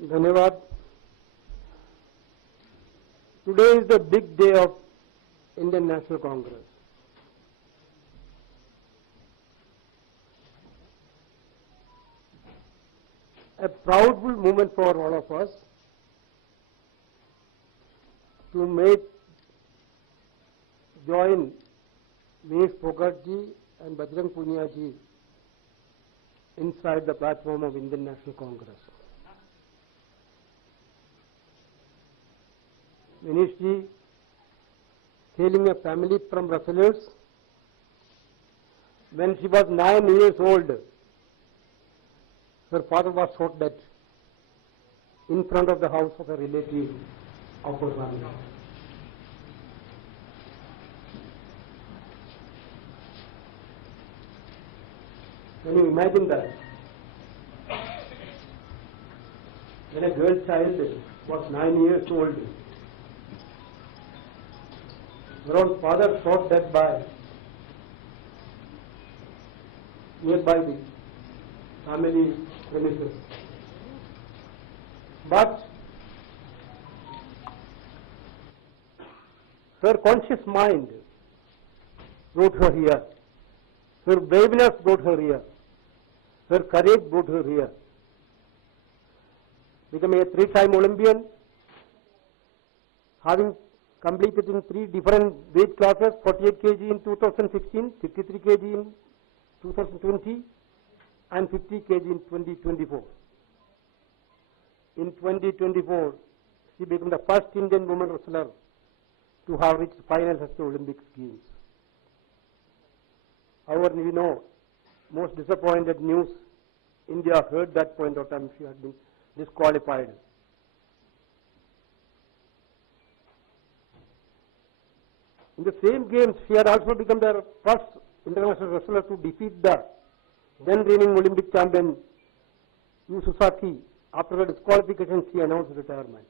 धन्यवाद. Today is the big day of Indian National Congress. A proud moment for all of us to join Manish Phogatji and Bajrang Punia ji inside the platform of Indian National Congress. Manish ji, hailing a family from Rassalers, when she was 9 years old, her father was shot dead in front of the house of a relative of her family. Can you imagine that? When a girl child was 9 years old, her own father shot dead by nearby the family premises. But her conscious mind brought her here. Her braveness brought her here. Her courage brought her here. Becoming a 3-time Olympian, having completed in 3 different weight classes, 48 kg in 2016, 53 kg in 2020, and 50 kg in 2024. In 2024, she became the first Indian woman wrestler to have reached finals at the Olympic Games. However, we know, most disappointed news, India heard that point of time she had been disqualified. In the same games, she had also become the first international wrestler to defeat the then reigning Olympic champion Yu Sasaki. After her disqualification, she announced retirement.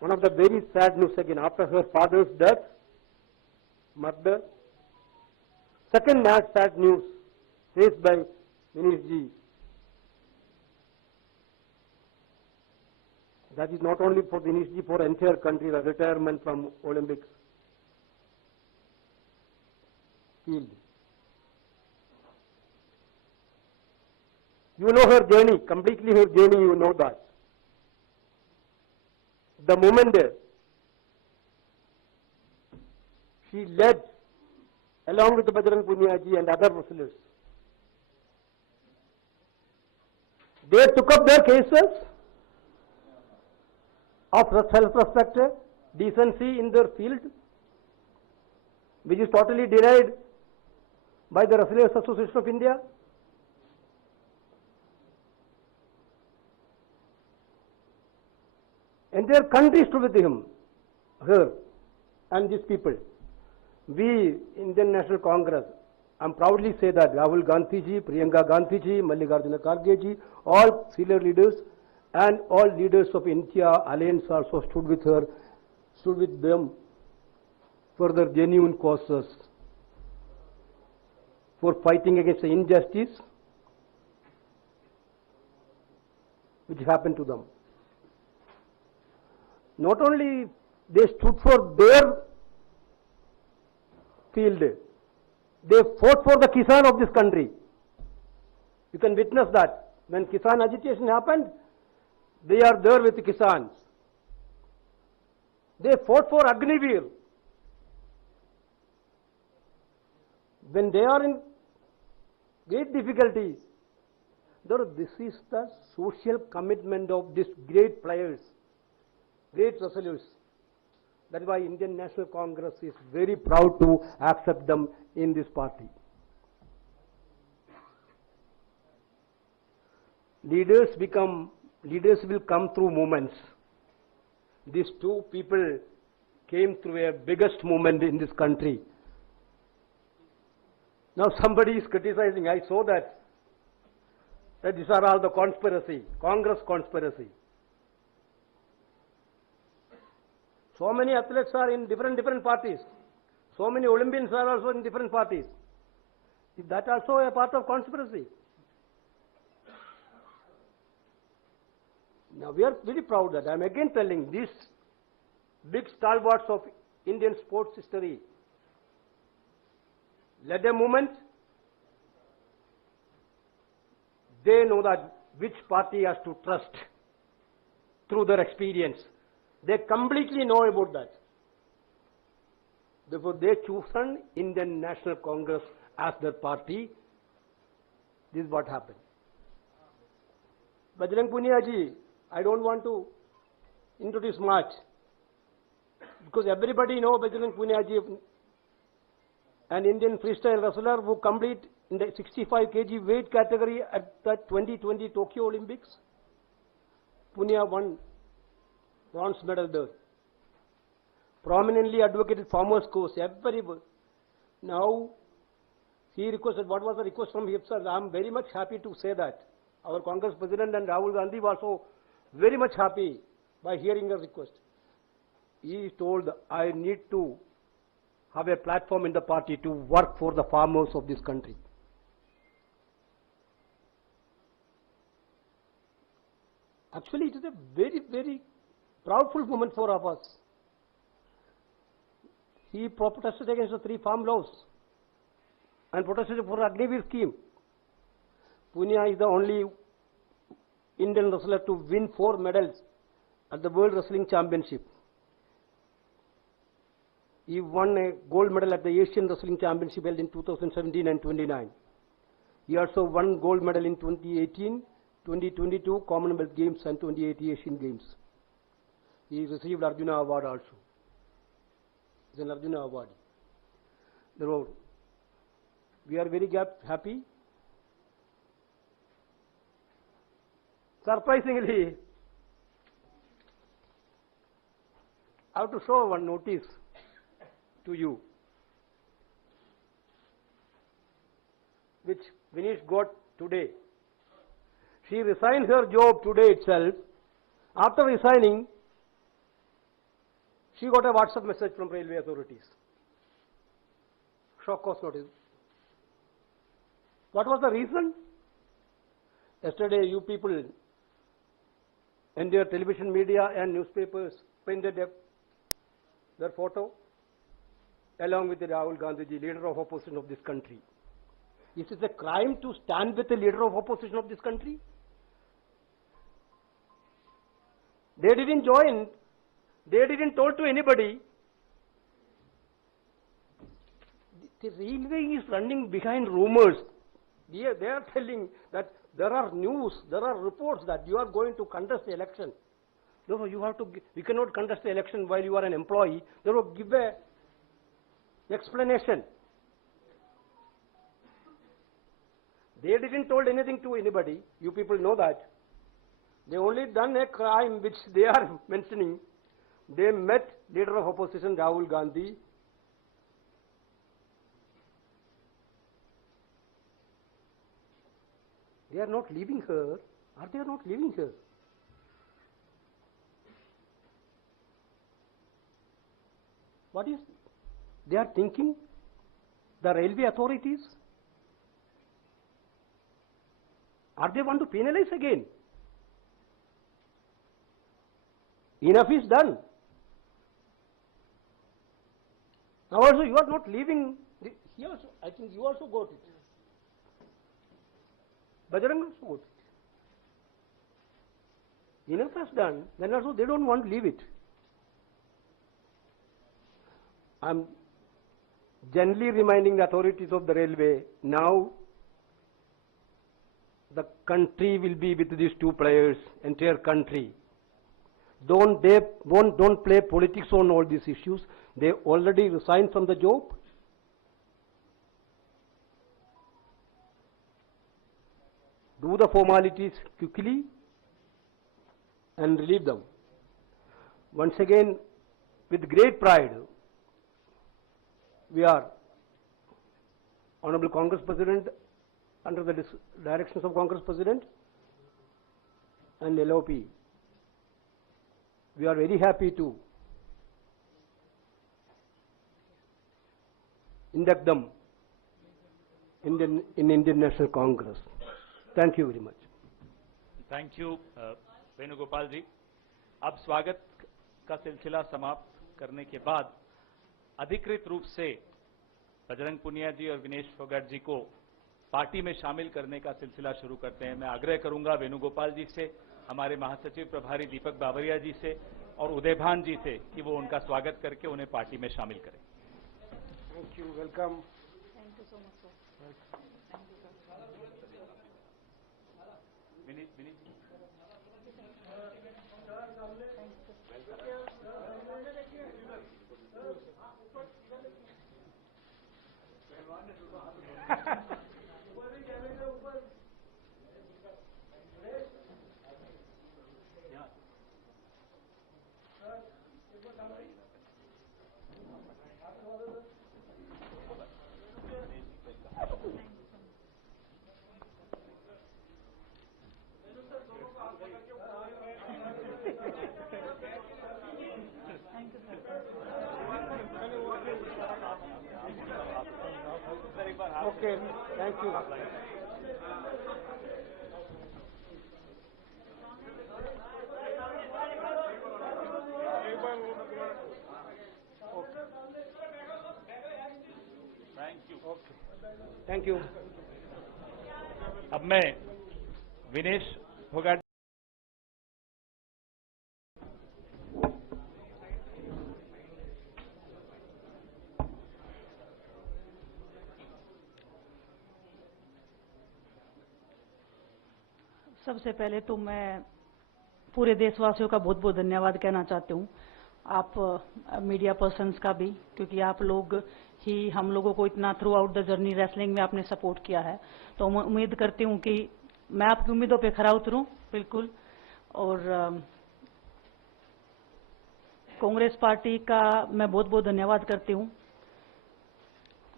One of the very sad news again, after her father's death, murder, second sad news faced by Manish ji. That is not only for Manish ji, for entire country, the retirement from Olympics field. You know her journey, completely her journey, you know that. The moment she led along with Bajrang Punia ji and other wrestlers, they took up their cases of self-respect, decency in their field, which is totally denied by the Wrestlers Association of India. Entire country stood with him, her, and these people. We, Indian National Congress, I proudly say that Rahul Gandhi ji, Priyanka Gandhi ji, Mallikarjuna Kharge ji, all senior leaders and all leaders of India Alliance also stood with her, stood with them for their genuine causes, for fighting against the injustice which happened to them. Not only they stood for their field, they fought for the Kisan of this country. You can witness that. When Kisan agitation happened, they are there with the Kisans. They fought for Agniveer. When they are in great difficulties, this is the social commitment of these great players, great wrestlers. That is why Indian National Congress is very proud to accept them in this party. Leaders will come through movements. These two people came through a biggest movement in this country. Now somebody is criticizing, I saw that these are all the conspiracy, Congress conspiracy. So many athletes are in different parties. So many Olympians are also in different parties. Is that also a part of conspiracy? Now we are very proud that I am again telling these big stalwarts of Indian sports history led a movement. They know that which party has to trust through their experience. They completely know about that. Therefore, they chosen Indian National Congress as their party. This is what happened. Bajrang Punia ji, I don't want to introduce much because everybody know Bajrang Punia ji, an Indian freestyle wrestler who complete in the 65 kg weight category at the 2020 Tokyo Olympics. Punia won bronze medal there. Prominently advocated farmers' cause, everybody. Now, he requested, what was the request from him, sir? I am very much happy to say that. Our Congress President and Rahul Gandhi was also very much happy by hearing the request. He told, I need to have a platform in the party to work for the farmers of this country. Actually, it is a very, very proudful moment for us. He protested against the 3 farm laws and protested for Agniveer scheme. Punia is the only Indian wrestler to win 4 medals at the World Wrestling Championship. He won a gold medal at the Asian Wrestling Championship held in 2017 and 29. He also won gold medal in 2018, 2022 Commonwealth Games and 2080 Asian Games. He received Arjuna Award also. He is an Arjuna Award. Therefore, we are very happy. Surprisingly, I have to show one notice to you, which Vinesh got today. She resigned her job today itself. After resigning, she got a WhatsApp message from railway authorities. Shock cause notice. What was the reason? Yesterday, you people in their television media and newspapers printed their photo along with the Rahul Gandhi ji, leader of opposition of this country. Is it a crime to stand with the leader of opposition of this country? They didn't join. They didn't told to anybody. The railway is running behind rumors. They are telling that there are news, there are reports that you are going to contest the election. Therefore, you have to. You cannot contest the election while you are an employee. Therefore, give a explanation. They didn't told anything to anybody. You people know that. They only done a crime which they are mentioning. They met leader of opposition Rahul Gandhi. They are not leaving her. Are they not leaving her? What is they are thinking? The railway authorities? Are they want to penalize again? Enough is done. Now also you are not leaving. Here also, I think you also got it. Bajrang also got it. Enough has done. Then also they don't want to leave it. I am gently reminding the authorities of the railway, now the country will be with these 2 players, entire country. Don't play politics on all these issues. They already resigned from the job. Do the formalities quickly and relieve them. Once again, with great pride, we are, Honorable Congress President, under the directions of Congress President and LOP, we are very happy to induct them in Indian National Congress. Thank you very much. Thank you. Venugopal जी, अब स्वागत का सिलसिला समाप्त करने के बाद अधिकृत रूप से बजरंग पुनिया जी और विनेश फोगाट जी को पार्टी में शामिल करने का सिलसिला शुरू करते हैं। मैं आग्रह करूंगा वेणुगोपाल जी से, हमारे महासचिव प्रभारी दीपक बावरिया जी से और उदयभान जी से कि वो उनका स्वागत करके उन्हें पार्टी में शामिल करें। Thank you, welcome. Thank you so much, sir. Thank you, sir. Vineet ji. Thank you, sir. Okay, thank you. Thank you. अब मैं विनेश फोगाट सबसे पहले तो मैं पूरे देशवासियों का बहुत बहुत धन्यवाद कहना चाहती हूँ, आप मीडिया पर्सन्स का भी, क्योंकि आप लोग ही हम लोगों को इतना through out the journey wrestling में आपने सपोर्ट किया है। तो मैं उम्मीद करती हूँ कि मैं आपकी उम्मीदों पे खरा उतरूं बिल्कुल। और कांग्रेस पार्टी का मैं बहुत बहुत धन्यवाद करती हूँ,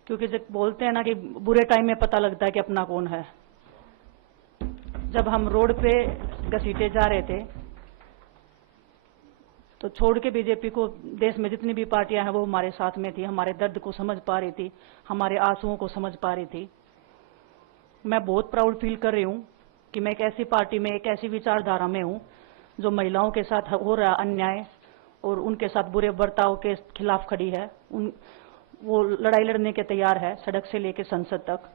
क्योंकि जब बोलते हैं ना कि बुरे टाइम में पता लगता है कि अपना कौन है। जब हम रोड पे घसीटे जा रहे थे तो छोड़ के बीजेपी को देश में जितनी भी पार्टियां हैं वो हमारे साथ में थी, हमारे दर्द को समझ पा रही थी, हमारे आंसुओं को समझ पा रही थी। मैं बहुत प्राउड फील कर रही हूं कि मैं एक ऐसी पार्टी में, एक ऐसी विचारधारा में हूं जो महिलाओं के साथ हो रहा अन्याय और उनके साथ बुरे बर्ताव के खिलाफ खड़ी है। वो लड़ाई लड़ने के तैयार है, सड़क से लेकर संसद तक।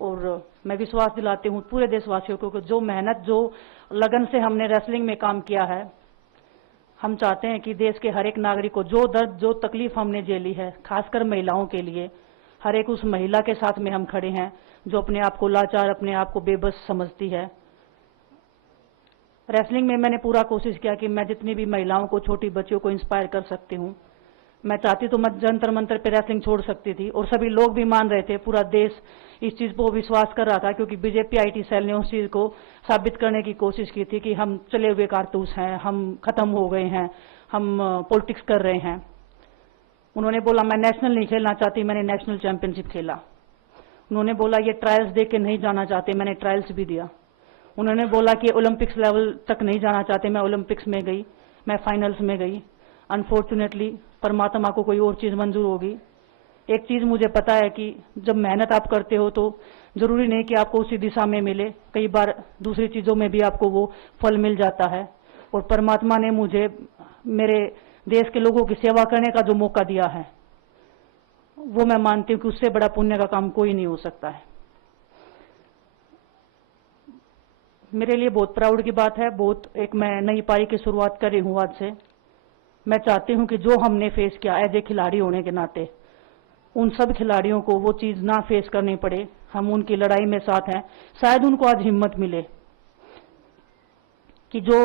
और मैं विश्वास दिलाती हूँ पूरे देशवासियों को कि जो मेहनत, जो लगन से हमने रेसलिंग में काम किया है, हम चाहते हैं कि देश के हर एक नागरिक को जो दर्द, जो तकलीफ हमने झेली है, खासकर महिलाओं के लिए, हर एक उस महिला के साथ में हम खड़े हैं जो अपने आप को लाचार, अपने आप को बेबस समझती है। रेसलिंग में मैंने पूरा कोशिश किया कि मैं जितनी भी महिलाओं को, छोटी बच्चियों को इंस्पायर कर सकती हूँ। मैं चाहती तो मैं जंतर मंतर पे रेसलिंग छोड़ सकती थी, और सभी लोग भी मान रहे थे, पूरा देश इस चीज को विश्वास कर रहा था, क्योंकि बीजेपी आईटी सेल ने उस चीज को साबित करने की कोशिश की थी कि हम चले हुए कारतूस हैं, हम खत्म हो गए हैं, हम पॉलिटिक्स कर रहे हैं। उन्होंने बोला मैं नेशनल नहीं खेलना चाहती, मैंने नेशनल चैंपियनशिप खेला। उन्होंने बोला ये ट्रायल्स दे के नहीं जाना चाहते, मैंने ट्रायल्स भी दिया। उन्होंने बोला कि ओलंपिक्स लेवल तक नहीं जाना चाहते, मैं ओलंपिक्स में गई, मैं फाइनल्स में गई। अनफॉर्चुनेटली परमात्मा को कोई और चीज मंजूर होगी। एक चीज मुझे पता है कि जब मेहनत आप करते हो तो जरूरी नहीं कि आपको उसी दिशा में मिले, कई बार दूसरी चीजों में भी आपको वो फल मिल जाता है। और परमात्मा ने मुझे मेरे देश के लोगों की सेवा करने का जो मौका दिया है, वो मैं मानती हूँ कि उससे बड़ा पुण्य का काम कोई नहीं हो सकता है। मेरे लिए बहुत प्राउड की बात है। एक मैं नई पारी की शुरुआत कर रही हूँ आज से। मैं चाहती हूं कि जो हमने फेस किया एज ए खिलाड़ी होने के नाते, उन सब खिलाड़ियों को वो चीज ना फेस करनी पड़े। हम उनकी लड़ाई में साथ हैं। शायद उनको आज हिम्मत मिले कि जो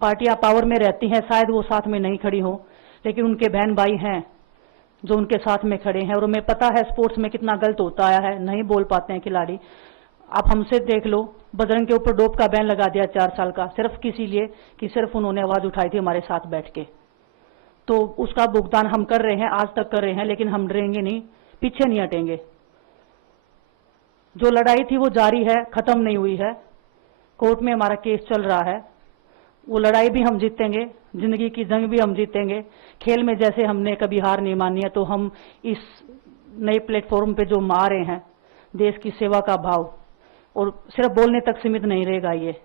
पार्टियां पावर में रहती हैं शायद वो साथ में नहीं खड़ी हो, लेकिन उनके बहन भाई हैं जो उनके साथ में खड़े हैं। और हमें पता है स्पोर्ट्स में कितना गलत होता आया है, नहीं बोल पाते हैं खिलाड़ी। आप हमसे देख लो, बजरंग के ऊपर डोप का बैन लगा दिया 4 साल का, सिर्फ किसी लिए कि सिर्फ उन्होंने आवाज उठाई थी हमारे साथ बैठ के। तो उसका भुगतान हम कर रहे हैं, आज तक कर रहे हैं, लेकिन हम डरेंगे नहीं, पीछे नहीं हटेंगे। जो लड़ाई थी वो जारी है, खत्म नहीं हुई है। कोर्ट में हमारा केस चल रहा है, वो लड़ाई भी हम जीतेंगे, जिंदगी की जंग भी हम जीतेंगे। खेल में जैसे हमने कभी हार नहीं मानी है, तो हम इस नए प्लेटफॉर्म पे जो आ रहे हैं, देश की सेवा का भाव, और सिर्फ बोलने तक सीमित नहीं रहेगा ये।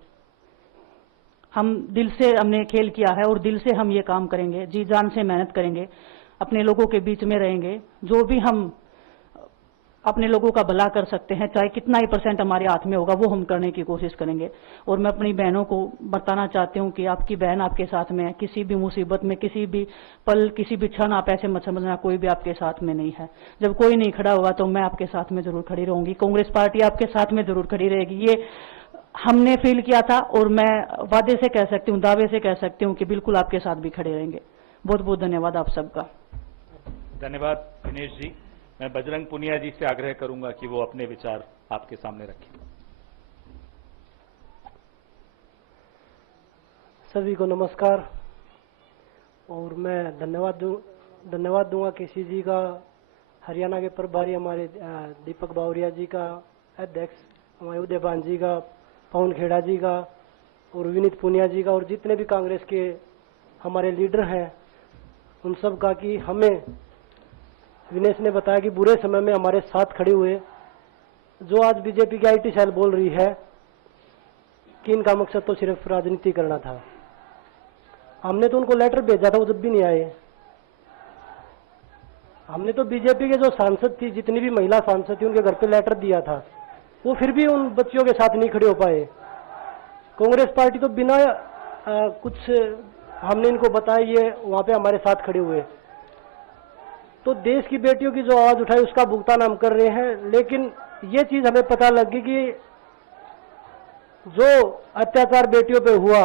हम दिल से हमने खेल किया है और दिल से हम ये काम करेंगे, जी जान से मेहनत करेंगे, अपने लोगों के बीच में रहेंगे। जो भी हम अपने लोगों का भला कर सकते हैं, चाहे कितना ही % हमारे हाथ में होगा, वो हम करने की कोशिश करेंगे। और मैं अपनी बहनों को बताना चाहती हूँ कि आपकी बहन आपके साथ में है। किसी भी मुसीबत में, किसी भी पल, किसी भी क्षण आप ऐसे मत समझना कोई भी आपके साथ में नहीं है। जब कोई नहीं खड़ा होगा तो मैं आपके साथ में जरूर खड़ी रहूंगी, कांग्रेस पार्टी आपके साथ में जरूर खड़ी रहेगी। ये हमने फील किया था और मैं वादे से कह सकती हूँ, दावे से कह सकती हूँ कि बिल्कुल आपके साथ भी खड़े रहेंगे। बहुत बहुत धन्यवाद आप सबका। धन्यवाद दिनेश जी। मैं बजरंग पुनिया जी से आग्रह करूंगा कि वो अपने विचार आपके सामने रखें। सभी को नमस्कार। और मैं धन्यवाद दूंगा केसी जी का, हरियाणा के प्रभारी हमारे दीपक बावरिया जी का, अध्यक्ष हमारे उदयभान जी का, पवन खेड़ा जी का और विनीत पुनिया जी का, और जितने भी कांग्रेस के हमारे लीडर हैं उन सब का, कि हमें विनेश ने बताया कि बुरे समय में हमारे साथ खड़े हुए। जो आज बीजेपी की IT सेल बोल रही है कि इनका मकसद तो सिर्फ राजनीति करना था, हमने तो उनको लेटर भेजा था, वो जब भी नहीं आए। हमने तो बीजेपी के जो सांसद थी, जितनी भी महिला सांसद थी, उनके घर पे लेटर दिया था, वो फिर भी उन बच्चियों के साथ नहीं खड़े हो पाए। कांग्रेस पार्टी तो बिना कुछ हमने इनको बताया, ये वहां पे हमारे साथ खड़े हुए। तो देश की बेटियों की जो आवाज उठाई उसका भुगतान हम कर रहे हैं। लेकिन ये चीज हमें पता लगी कि जो अत्याचार बेटियों पे हुआ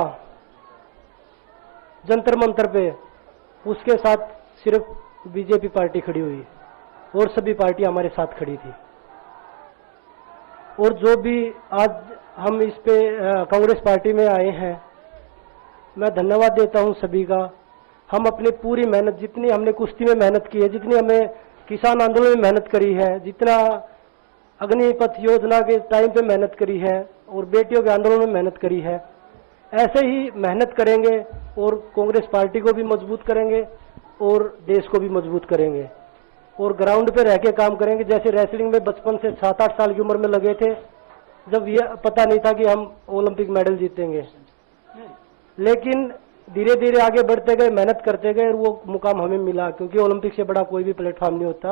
जंतर मंतर पे, उसके साथ सिर्फ बीजेपी पार्टी खड़ी हुई और सभी पार्टी हमारे साथ खड़ी थी। और जो भी आज हम इस पे कांग्रेस पार्टी में आए हैं, मैं धन्यवाद देता हूं सभी का। हम अपनी पूरी मेहनत, जितनी हमने कुश्ती में मेहनत की है, जितनी हमें किसान आंदोलन में मेहनत करी है, जितना अग्निपथ योजना के टाइम पे मेहनत करी है और बेटियों के आंदोलन में मेहनत करी है, ऐसे ही मेहनत करेंगे और कांग्रेस पार्टी को भी मजबूत करेंगे और देश को भी मजबूत करेंगे। और ग्राउंड पे रह के काम करेंगे। जैसे रेसलिंग में बचपन से 7-8 साल की उम्र में लगे थे, जब ये पता नहीं था कि हम ओलंपिक मेडल जीतेंगे, लेकिन धीरे धीरे आगे बढ़ते गए, मेहनत करते गए और वो मुकाम हमें मिला। क्योंकि ओलंपिक से बड़ा कोई भी प्लेटफॉर्म नहीं होता।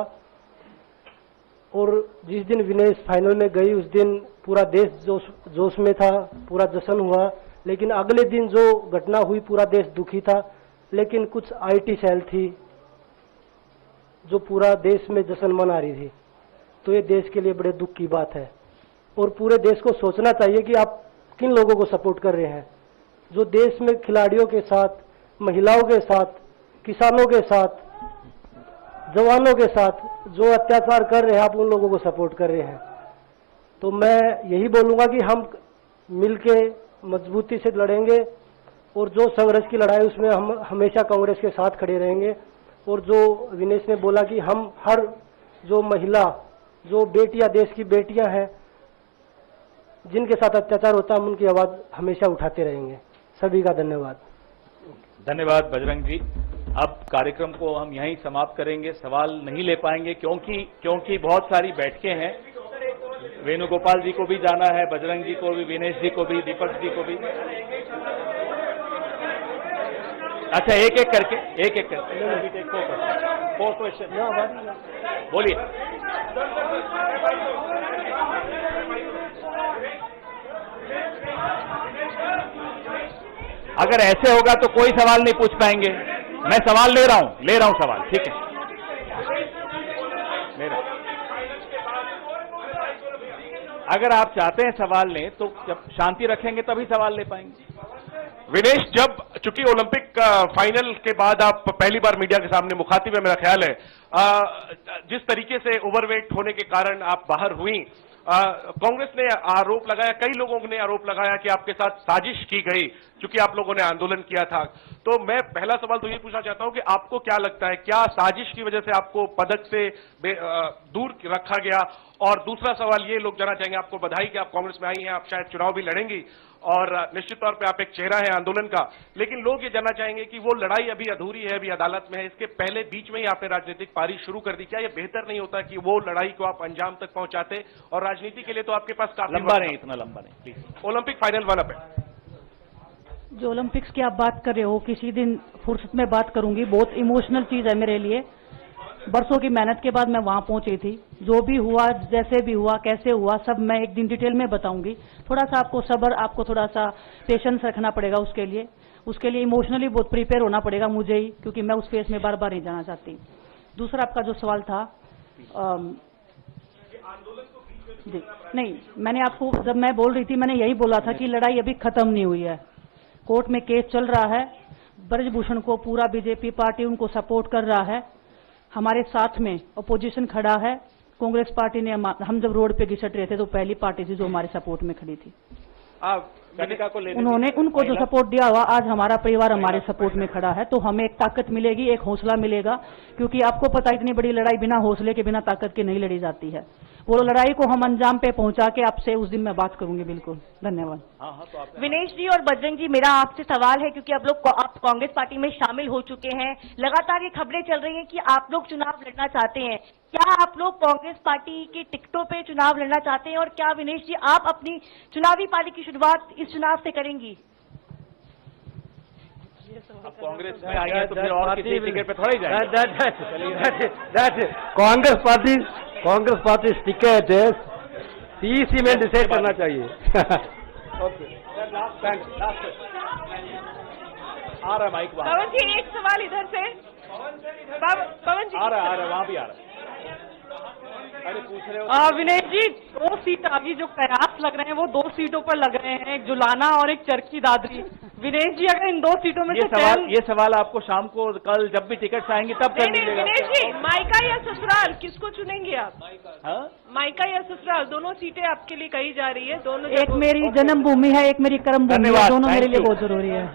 और जिस दिन विनेश फाइनल में गई, उस दिन पूरा देश जोश में था, पूरा जश्न हुआ। लेकिन अगले दिन जो घटना हुई, पूरा देश दुखी था। लेकिन कुछ IT सेल थी जो पूरा देश में जश्न मना रही थी। तो ये देश के लिए बड़े दुख की बात है। और पूरे देश को सोचना चाहिए कि आप किन लोगों को सपोर्ट कर रहे हैं। जो देश में खिलाड़ियों के साथ, महिलाओं के साथ, किसानों के साथ, जवानों के साथ जो अत्याचार कर रहे हैं, आप उन लोगों को सपोर्ट कर रहे हैं। तो मैं यही बोलूंगा कि हम मिलके मजबूती से लड़ेंगे और जो संघर्ष की लड़ाई, उसमें हम हमेशा कांग्रेस के साथ खड़े रहेंगे। और जो विनेश ने बोला कि हम हर जो महिला, जो बेटियां, देश की बेटियां हैं जिनके साथ अत्याचार होता है, हम उनकी आवाज हमेशा उठाते रहेंगे। सभी का धन्यवाद। धन्यवाद बजरंग जी। अब कार्यक्रम को हम यहीं समाप्त करेंगे। सवाल नहीं ले पाएंगे क्योंकि बहुत सारी बैठकें हैं। वेणुगोपाल जी को भी जाना है, बजरंग जी को भी, विनेश जी को भी, दीपक जी को भी। अच्छा, एक एक करके फोर क्वेश्चन बोलिए। अगर ऐसे होगा तो कोई सवाल नहीं पूछ पाएंगे। मैं सवाल ले रहा हूं सवाल, ठीक है, ले रहा हूं। अगर आप चाहते हैं सवाल लें तो जब शांति रखेंगे तभी सवाल ले पाएंगे। विनेश, जब चूंकि ओलंपिक फाइनल के बाद आप पहली बार मीडिया के सामने मुखातिब है, मेरा ख्याल है, जिस तरीके से ओवरवेट होने के कारण आप बाहर हुई, कांग्रेस ने आरोप लगाया, कई लोगों ने आरोप लगाया कि आपके साथ साजिश की गई क्योंकि आप लोगों ने आंदोलन किया था। तो मैं पहला सवाल तो ये पूछना चाहता हूं कि आपको क्या लगता है, क्या साजिश की वजह से आपको पदक से दूर रखा गया? और दूसरा सवाल ये लोग जानना चाहेंगे, आपको बधाई कि आप कांग्रेस में आई हैं, आप शायद चुनाव भी लड़ेंगी और निश्चित तौर पे आप एक चेहरा है आंदोलन का, लेकिन लोग ये जानना चाहेंगे कि वो लड़ाई अभी अधूरी है, अभी अदालत में है, इसके पहले बीच में ही आपने राजनीतिक पारी शुरू कर दी। क्या ये बेहतर नहीं होता कि वो लड़ाई को आप अंजाम तक पहुंचाते? और राजनीति के लिए तो आपके पास काफी लंबा नहीं, इतना लंबा नहीं प्लीज। ओलंपिक फाइनल वाला पे जो ओलंपिक्स की आप बात कर रहे हो, किसी दिन फुर्सत में बात करूंगी। बहुत इमोशनल चीज है मेरे लिए। बरसों की मेहनत के बाद मैं वहां पहुंची थी। जो भी हुआ, जैसे भी हुआ, कैसे हुआ, सब मैं एक दिन डिटेल में बताऊंगी। थोड़ा सा आपको सब्र, आपको थोड़ा सा पेशेंस रखना पड़ेगा उसके लिए इमोशनली बहुत प्रिपेयर होना पड़ेगा मुझे ही, क्योंकि मैं उस फेज में बार बार नहीं जाना चाहती। दूसरा आपका जो सवाल था, जी नहीं, मैंने आपको, जब मैं बोल रही थी, मैंने यही बोला था कि लड़ाई अभी खत्म नहीं हुई है। कोर्ट में केस चल रहा है। ब्रजभूषण को पूरा बीजेपी पार्टी उनको सपोर्ट कर रहा है। हमारे साथ में अपोजिशन खड़ा है। कांग्रेस पार्टी ने, हम जब रोड पे घिसट रहे थे तो पहली पार्टी थी जो हमारे सपोर्ट में खड़ी थी। कनिका को लेने उन्होंने, उनको जो सपोर्ट दिया हुआ, आज हमारा परिवार हमारे सपोर्ट में खड़ा है, तो हमें एक ताकत मिलेगी, एक हौसला मिलेगा। क्योंकि आपको पता है, इतनी बड़ी लड़ाई बिना हौसले के, बिना ताकत के नहीं लड़ी जाती है। वो लड़ाई को हम अंजाम पे पहुंचा के आपसे उस दिन मैं बात करूंगी। बिल्कुल, धन्यवाद। विनेश जी और बजरंग जी, मेरा आपसे सवाल है, क्योंकि आप कांग्रेस पार्टी में शामिल हो चुके हैं, लगातार ये खबरें चल रही हैं कि आप लोग चुनाव लड़ना चाहते हैं। क्या आप लोग कांग्रेस पार्टी की टिकटों पे चुनाव लड़ना चाहते हैं, और क्या विनेश जी आप अपनी चुनावी पारी की शुरुआत इस चुनाव से करेंगी? अब कांग्रेस में आई है तो फिर और किसी टिकट पे थोड़ा ही जाएंगे। कांग्रेस पार्टी टिकट सीसी में डिसाइड करना चाहिए। आ रहा है माइक वहाँ। पवन जी, एक सवाल इधर से। पवन जी, आ रहा है, वहाँ भी आ रहा है। अरे पूछ रहे हो? विनेश जी, 2 सीट अभी जो कयास लग रहे हैं वो 2 सीटों पर लग रहे हैं, एक जुलाना और एक चरखी दादरी। विनेश जी, अगर इन 2 सीटों में से ये सवाल आपको शाम को, कल जब भी टिकट्स आएंगे तब कर लीजिएगा। विनेश जी, मायका या ससुराल, किसको चुनेंगे आप? हाँ? मायका या ससुराल, दोनों सीटें आपके लिए कही जा रही है। दोनों एक मेरी जन्मभूमि है, एक मेरी कर्मभूमि है, धन्यवाद, दोनों मेरे thank लिए you। बहुत जरूरी है।